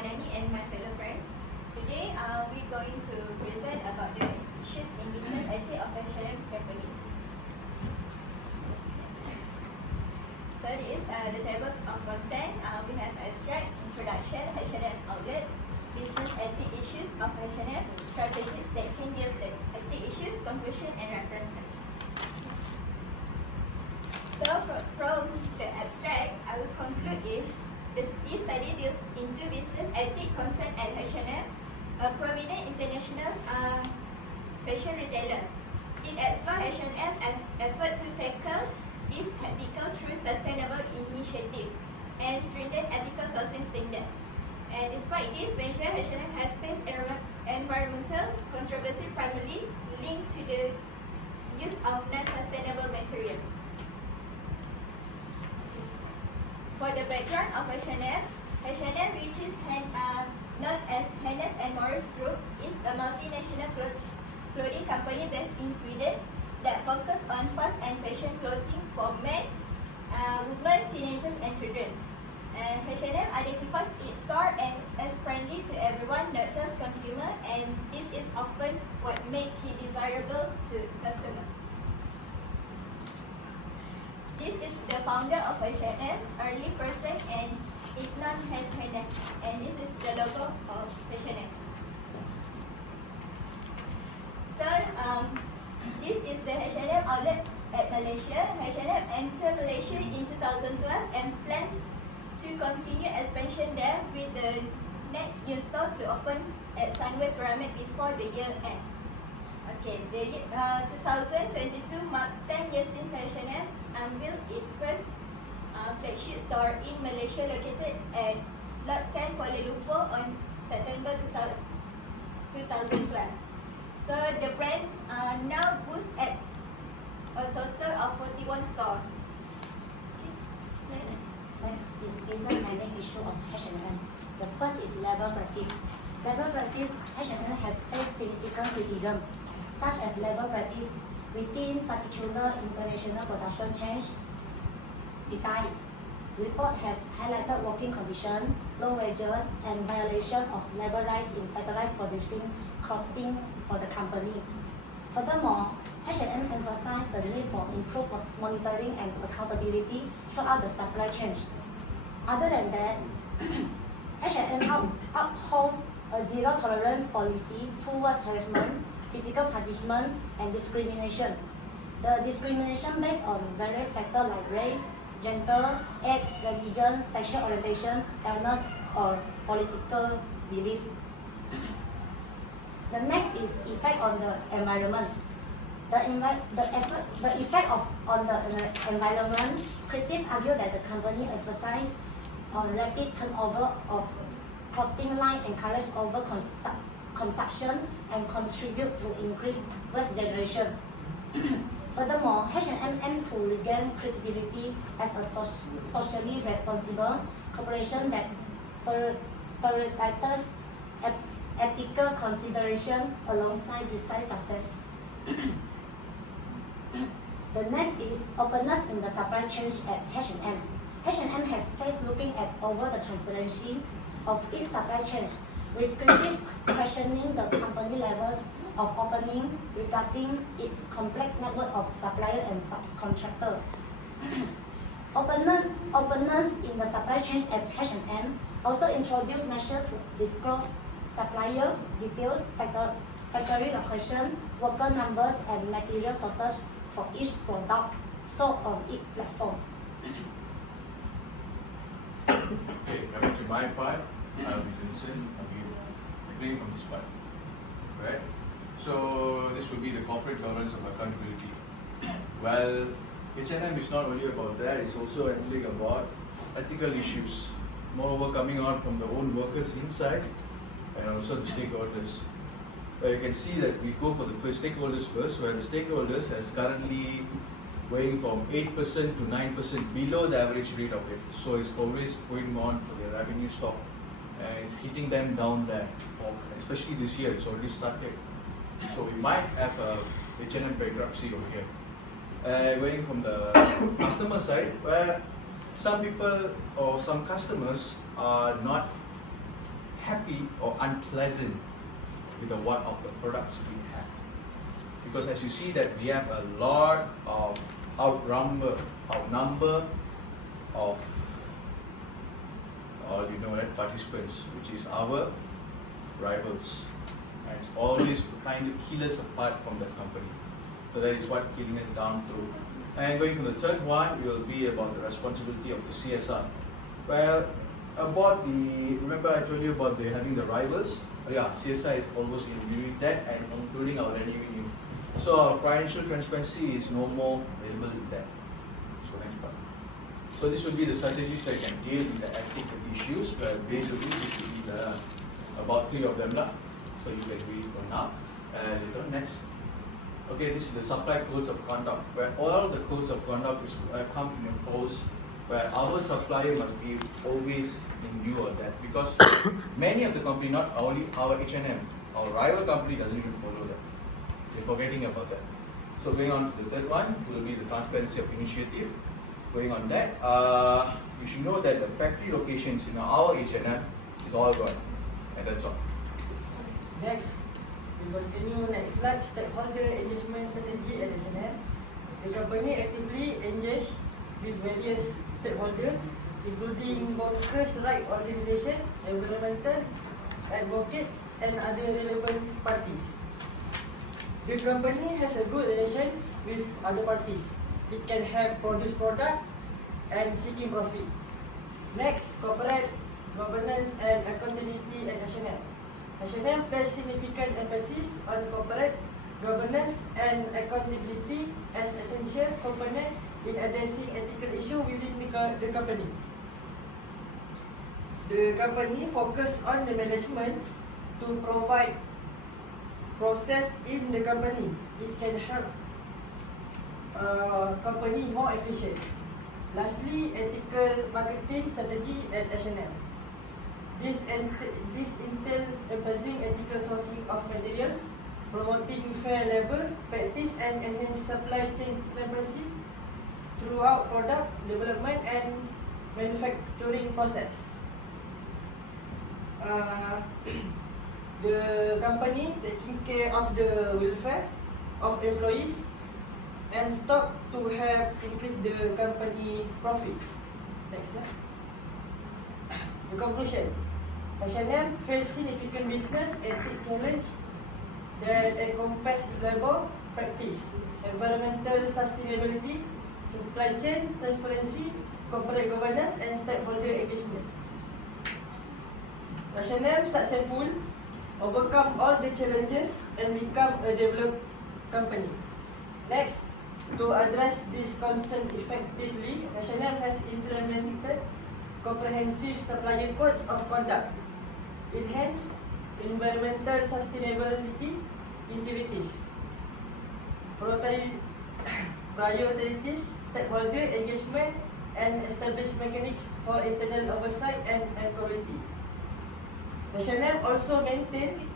Hanani and my fellow friends. Today we're going to present about the issues in business ethics of H&M company. So this is the table of content. We have abstract, introduction, H&M outlets, business ethics issues of H&M, strategies that can deal with ethics issues, conclusion and references. So from the abstract, I will conclude is this study deals into business ethics concern at H&M, a prominent international fashion retailer. It explores H&M effort to tackle this ethical through sustainable initiative and stringent ethical sourcing standards. And despite this measure, H&M has faced environmental controversy primarily linked to the use of non-sustainable material. For the background of H&M, which is known as Hennes and Mauritz Group, is a multinational clothing company based in Sweden that focuses on fast and fashion clothing for men, women, teenagers, and children. H&M identifies its store as friendly to everyone, not just consumer, and this is often what makes it desirable to customers. This is the founder of H&M, early person, and it known as Hennes, and this is the logo of H&M. So this is the H&M outlet at Malaysia. H&M entered Malaysia in 2012 and plans to continue expansion there with the next new store to open at Sunway Pyramid before the year ends. Okay, the 2022 marked 10 years since H&M unveiled its first flagship store in Malaysia located at Lot 10 Kuala Lumpur on September 2012. So the brand now boasts at a total of 41 stores. Next is business ethics issue of H&M. The first is labor practice. Labor practice, H&M has faced significant criticism, such as labor practice within particular international production chains. Besides, the report has highlighted working conditions, low wages, and violation of labor rights in factories producing clothing for the company. Furthermore, H&M emphasized the need for improved monitoring and accountability throughout the supply chain. Other than that, H&M uphold a zero-tolerance policy towards harassment, physical punishment, and discrimination. The discrimination based on various factors like race, gender, age, religion, sexual orientation, illness, or political belief. The next is effect on the environment. The effect on the environment, critics argue that the company emphasized on rapid turnover of clothing line, encourage consumption, and contribute to increased waste generation. Furthermore, H&M aims to regain credibility as a socially responsible corporation that prioritizes ethical consideration alongside design success. The next is openness in the supply chain at H&M. H&M has faced looking at over the transparency of its supply chain, with critics questioning the company levels of opening regarding its complex network of suppliers and subcontractors. Openness in the supply chain at H&M also introduced measures to disclose supplier details, factory location, worker numbers, and material sources for each product sold on each platform. Okay, coming to my part, I'll be beginning from this part. Right? So this will be the corporate governance of accountability. Well, H&M is not only about that, it's also handling about ethical issues. Moreover, coming out from the own workers inside and also the stakeholders. You can see that we go for the first stakeholders first, where the stakeholders has currently going from 8% to 9% below the average rate of it. So it's always going on for the revenue stock. And it's hitting them down there, especially this year, it's already started. So we might have a H&M bankruptcy over here. Going from the customer side, where some people or some customers are not happy or unpleasant with the one of the products we have. Because as you see that we have a lot of outnumber of participants, which is our rivals. And it's always kind of kill us apart from the company. So that is what killing us down through. And going to the third one will be about the responsibility of the CSR. Well, about remember I told you about having the rivals? Yeah, CSR is almost in UNITAR and including our revenue. So our financial transparency is no more available in that. So next part. So this will be the strategies that can deal with the ethical issues. Well, basically this will be about 3 of them now. So you can read it for now. Later next. Okay, this is the supply codes of conduct, where all the codes of conduct is come in a post where our supplier must be always in view of that, because many of the company, not only our H&M, our rival company doesn't even follow that. They're forgetting about that. So going on to the third one will be the transparency of initiative. Going on that, you should know that the factory locations in our H&M is all gone, and that's all. Next, we continue next slide, stakeholder engagement strategy at H&M. The company actively engage with various stakeholders, including workers' rights organizations, environmental advocates, and other relevant parties. The company has a good relations with other parties. It can help produce product and seeking profit. Next, corporate governance and accountability at H&M. H&M places significant emphasis on corporate governance and accountability as essential component in addressing ethical issues within the company. The company focuses on the management to provide process in the company. This can help company more efficient. Lastly, ethical marketing strategy at H&M. This entails emphasizing ethical sourcing of materials, promoting fair labor practice, and enhance supply chain transparency throughout product development and manufacturing process. The company taking care of the welfare of employees and stock to help increase the company profits. Next slide. The conclusion. H&M face significant business ethics challenge that encompass labor practice, environmental sustainability, supply chain transparency, corporate governance, and stakeholder engagement. H&M successful overcome all the challenges and become a developed company. Next, to address this concern effectively, H&M has implemented comprehensive supplier codes of conduct, enhanced environmental sustainability activities, priorities, stakeholder engagement, and established mechanics for internal oversight and quality. H&M also maintain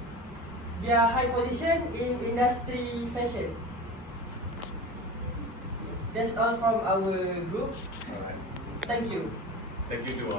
their high position in industry fashion. That's all from our group. Alright. Thank you. Thank you to